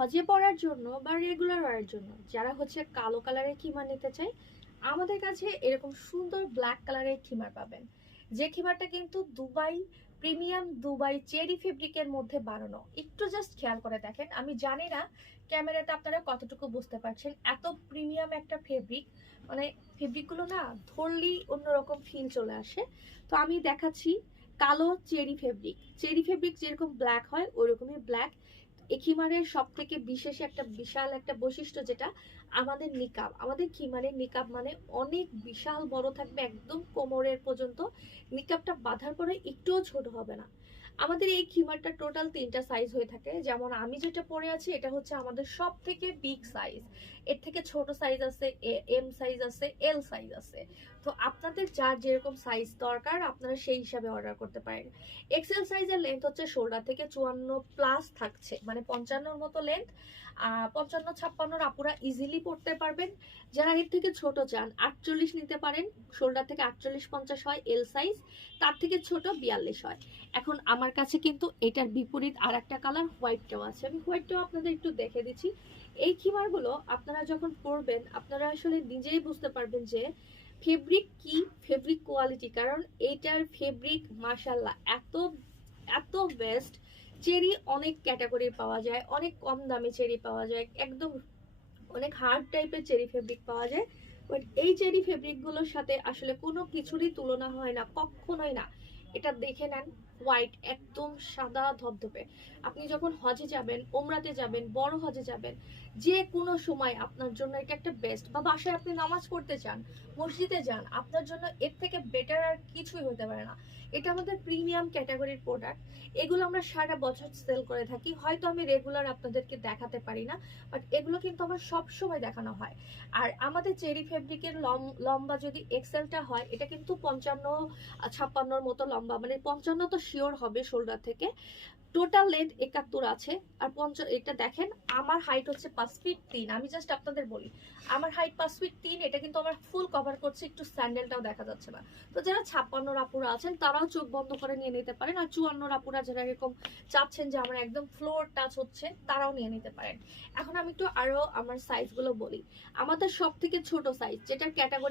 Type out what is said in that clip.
হজে পরার জন্য বা রেগুলার ওয়ারের জন্য যারা হচ্ছে কালো কালারের খিমার নিতে চাই, আমাদের কাছে এরকম সুন্দর ব্ল্যাক কালারের খিমার পাবেন। যে খিমারটা কিন্তু দুবাই প্রিমিয়াম দুবাই চেরি ফেব্রিকের মধ্যে বানানো। একটু জাস্ট খেয়াল করে দেখেন, আমি জানি না ক্যামেরাতে আপনারা কতটুকু বুঝতে পারছেন, এত প্রিমিয়াম একটা ফেব্রিক, মানে ফেব্রিকগুলো না ধরলেই অন্যরকম ফিল চলে আসে। তো আমি দেখাচ্ছি কালো চেরি ফেব্রিক। চেরি ফেব্রিক যেরকম ব্ল্যাক হয় ওরকমই ব্ল্যাক। খিমারের সব থেকে বিশেষ একটা বিশাল একটা বৈশিষ্ট্য যেটা, আমাদের নিকাব, আমাদের খিমারের নিকাব মানে অনেক বিশাল বড় থাকবে, একদম কোমরের পর্যন্ত। নিকাবটা বাঁধার পরে একটুও ছোট হবে না। আমাদের এই খিমারটা টোটাল 3টা সাইজ হয়ে থাকে। যেমন আমি যেটা পরে আছি এটা হচ্ছে আমাদের সব থেকে বিগ সাইজ। এর থেকে ছোট সাইজ আছে, এম সাইজ আছে, এল সাইজ আছে। তো আপনাদের যার যেরকম সাইজ দরকার আপনারা সেই হিসাবে অর্ডার করতে পারেন। এক্সেল সাইজের লেন্থ হচ্ছে 16 থেকে 54 প্লাস থাকছে, মানে 55-র মতো লেন্থ। 55-56 আপুরা ইজিলি পড়তে পারবেন। যারা এর থেকে ছোট চান 48 নিতে পারেন, 16 থেকে 48-50 হয় এল সাইজ, তার থেকে ছোট 42 হয়। এখন আমার কাছে কিন্তু এটার বিপরীত আর একটা কালার হোয়াইটটাও আছে, আমি হোয়াইটটাও আপনাদের একটু দেখে দিচ্ছি। এই খিমারগুলো আপনারা যখন পরবেন আপনারা আসলে নিজেই বুঝতে পারবেন যে ফেব্রিক কি, ফেব্রিক কোয়ালিটি। কারণ এইটার ফেব্রিক মাশাল্লাহ এত এত বেস্ট। চেরি অনেক ক্যাটাগরির পাওয়া যায়, অনেক কম দামে চেরি পাওয়া যায়, একদম অনেক হার্ড টাইপের চেরি ফেব্রিক পাওয়া যায়। বাট এই চেরি ফেব্রিকগুলোর সাথে আসলে কোনো কিছুরই তুলনা হয় না, কখনোই না। এটা দেখে নেন, হোয়াইট একদম সাদা ধবধবে। আপনি যখন হজে যাবেন, ওমরাতে যাবেন, বড় হজে যাবেন, যে কোনো সময় আপনার জন্য এটা একটা বেস্ট। বা বাসায় আপনি নামাজ পড়তে চান, মসজিদে যান, আপনার জন্য এর থেকে বেটার আর কিছুই হতে পারে না। এটা আমাদের প্রিমিয়াম ক্যাটাগরির প্রোডাক্ট। এগুলো আমরা সারা বছর সেল করে থাকি। হয়তো আমি রেগুলার আপনাদেরকে দেখাতে পারি না, বাট এগুলো কিন্তু আমার সব সময় দেখানো হয়। আর আমাদের চেরি ফেব্রিকের লম্বা যদি এক্সেলটা হয়, এটা কিন্তু 55-56-র মতো লম্বা, মানে 55 তো শিওর হবে শোল্ডার থেকে। টোটাল লেন্থ 71 আছে। আর এটা দেখেন, আমার হাইট হচ্ছে 5 ফিট 3। আমি জাস্ট আপনাদের বলি আমার হাইট 5 ফিট 3। এটা কিন্তু আমার ফুল কভার করছে, একটু স্যান্ডেলটাও দেখা যাচ্ছে না। তো যারা 56 আপুরা আছেন তারাও চোখ বন্ধ করে নিয়ে নিতে পারেন। আর 54 আপুরা যারা এরকম চাচ্ছেন যে আমার একদম ফ্লোর টাচ হচ্ছে, তারাও নিয়ে নিতে পারেন। এখন আমি একটু আরো আমার সাইজগুলো বলি। আমাদের সব থেকে ছোট সাইজ, যেটার ক্যাটাগরি